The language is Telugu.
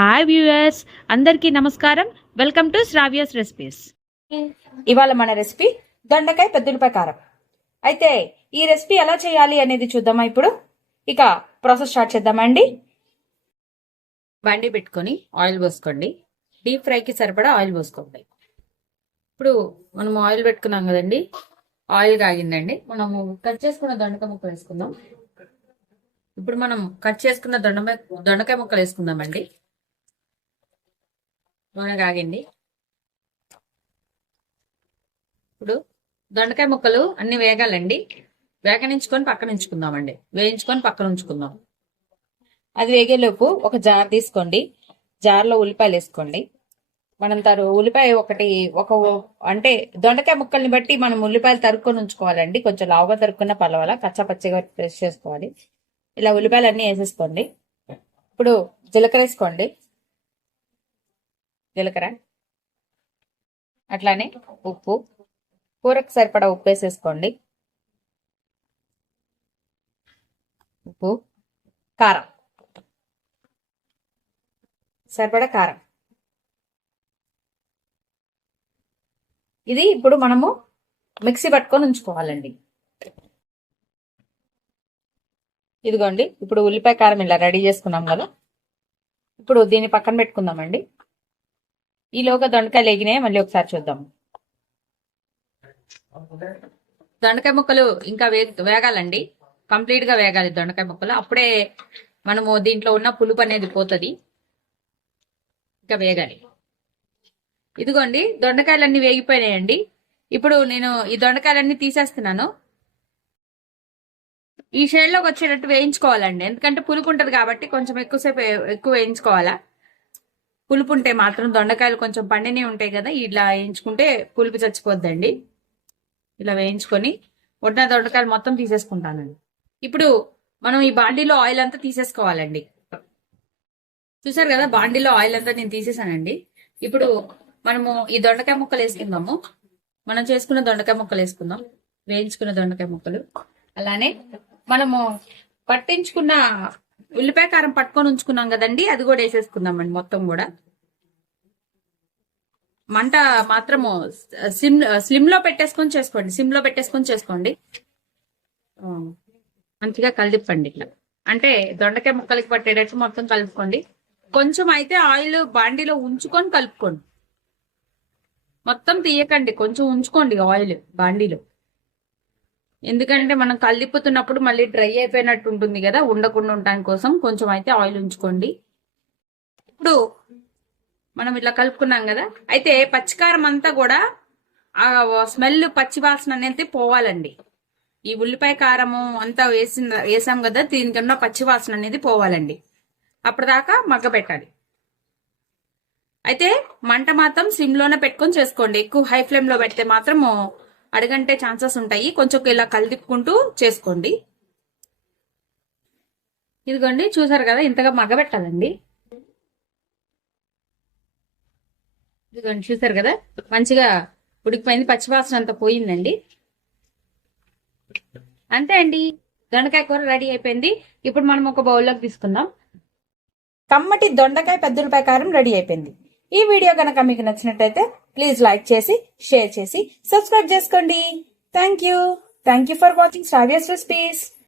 హాయ్ వ్యూయర్స్, అందరికీ నమస్కారం. Welcome to Sravya's recipes. ఇవాళ మన రెసిపీ దొండకాయ పెద్దలపాయ కారం. అయితే ఈ రెసిపీ ఎలా చేయాలి అనేది చూద్దామా ఇప్పుడు. ఇక ప్రాసెస్ స్టార్ట్ చేద్దామండి. బండి పెట్టుకొని ఆయిల్ పోసుకోండి. డీప్ ఫ్రైకి సరిపడా ఆయిల్ పోసుకోండి. ఇప్పుడు మనం ఆయిల్ పెట్టుకున్నాం కదండి, ఆయిల్ కాగిందండి. మనము కట్ చేసుకున్న దొండకాయ ముక్కలు వేసుకుందాం. ఇప్పుడు మనం కట్ చేసుకున్న దొండకాయ ముక్కలు వేసుకుందామండి. నూనె కాగింది. ఇప్పుడు దొండకాయ ముక్కలు అన్ని వేగాలండి. వేగనించుకొని పక్కన ఉంచుకుందామండి. వేయించుకొని పక్కన ఉంచుకుందాం. అది వేగేలోపు ఒక జార్ తీసుకోండి. జార్లో ఉల్లిపాయలు వేసుకోండి. మనం ఉల్లిపాయ అంటే దొండకాయ ముక్కల్ని బట్టి మనం ఉల్లిపాయలు తరుక్కొని ఉంచుకోవాలండి. కొంచెం లావుగా తరుక్కున్న పర్వాలా, కచ్చా పచ్చిగా పేస్ట్ చేసుకోవాలి. ఇలా ఉల్లిపాయలు అన్ని వేసేసుకోండి. ఇప్పుడు జీలకర్ర వేసుకోండి. జీలకర్ర అట్లానే ఉప్పు, కూరకు సరిపడా ఉప్పు వేసేసుకోండి. ఉప్పు, కారం సరిపడా కారం. ఇది ఇప్పుడు మనము మిక్సీ పట్టుకొని ఉంచుకోవాలండి. ఇదిగోండి, ఇప్పుడు ఉల్లిపాయ కారం ఇలా రెడీ చేసుకున్నాం కదా. ఇప్పుడు దీన్ని పక్కన పెట్టుకుందామండి. ఈలోగా దొండకాయలు వేగినాయి, మళ్ళీ ఒకసారి చూద్దాం. దొండకాయ ముక్కలు ఇంకా వేగాలండి. కంప్లీట్ గా వేగాలి దొండకాయ ముక్కలు. అప్పుడే మనము దీంట్లో ఉన్న పులుపు అనేది పోతుంది. ఇంకా వేగాలి. ఇదిగోండి, దొండకాయలన్నీ వేగిపోయినాయండి. ఇప్పుడు నేను ఈ దొండకాయలన్నీ తీసేస్తున్నాను. ఈ షేడ్ లోకి వచ్చేటట్టు వేయించుకోవాలండి. ఎందుకంటే పులుపు ఉంటది కాబట్టి కొంచెం ఎక్కువ వేయించుకోవాలా. పులుపు ఉంటే మాత్రం దొండకాయలు కొంచెం పండినవి ఉంటాయి కదా, ఇలా వేయించుకుంటే పులుపు చచ్చిపోద్దండి. ఇలా వేయించుకొని ఉన్న దొండకాయలు మొత్తం తీసేసుకుంటానండి. ఇప్పుడు మనం ఈ బాండీలో ఆయిల్ అంతా తీసేసుకోవాలండి. చూసారు కదా, బాండీలో ఆయిల్ అంతా నేను తీసేసానండి. ఇప్పుడు మనము ఈ దొండకాయ ముక్కలు వేసుకుందాము. మనం చేసుకున్న దొండకాయ ముక్కలు వేసుకుందాం. వేయించుకున్న దొండకాయ ముక్కలు, అలానే మనము పట్టించుకున్న ఉల్లిపాయ కారం పట్టుకొని ఉంచుకున్నాం కదండి, అది కూడా వేసేసుకుందామండి మొత్తం కూడా. మంట మాత్రము స్లిమ్ లో పెట్టేసుకొని చేసుకోండి. సిమ్ లో పెట్టేసుకొని చేసుకోండి. మంచిగా కలిపండి. ఇట్లా అంటే దొండకాయ ముక్కలకి పట్టేటట్టు మొత్తం కలుపుకోండి. కొంచెం అయితే ఆయిల్ బాండీలో ఉంచుకొని కలుపుకోండి. మొత్తం తీయకండి, కొంచెం ఉంచుకోండి ఆయిల్ బాండీలో. ఎందుకంటే మనం కలిపుతున్నప్పుడు మళ్ళీ డ్రై అయిపోయినట్టు ఉంటుంది కదా, ఉండకుండా ఉండడానికి కోసం కొంచెం అయితే ఆయిల్ ఉంచుకోండి. ఇప్పుడు మనం ఇట్లా కలుపుకున్నాం కదా. అయితే పచ్చికారం అంతా కూడా ఆ స్మెల్, పచ్చి వాసన అనేది పోవాలండి. ఈ ఉల్లిపాయ కారము అంతా వేసాం కదా, దీనికన్నా పచ్చి వాసన అనేది పోవాలండి. అప్పటిదాకా మగ్గ పెట్టాలి. అయితే మంట మాత్రం సిమ్ లోనే పెట్టుకొని చేసుకోండి. ఎక్కువ హై ఫ్లేమ్ లో పెడితే మాత్రము అడగంటే ఛాన్సెస్ ఉంటాయి. కొంచెం ఇలా కలిపుకుంటూ చేసుకోండి. ఇదిగోండి, చూసారు కదా, ఇంతగా మగ్గబెట్టాలండి. ఇదిగోండి, చూసారు కదా, మంచిగా ఉడికిపోయింది. పచ్చివాసన అంతా పోయిందండి. అంతే అండి, దొండకాయ కూర రెడీ అయిపోయింది. ఇప్పుడు మనం ఒక బౌల్లోకి తీసుకుందాం. కమ్మటి దొండకాయ పెద్దలపాయ కారం రెడీ అయిపోయింది. ఈ వీడియో కనుక మీకు నచ్చినట్టయితే ప్లీజ్ లైక్ చేసి, షేర్ చేసి, సబ్స్క్రైబ్ చేసుకోండి. Thank you for watching Sravya's recipes.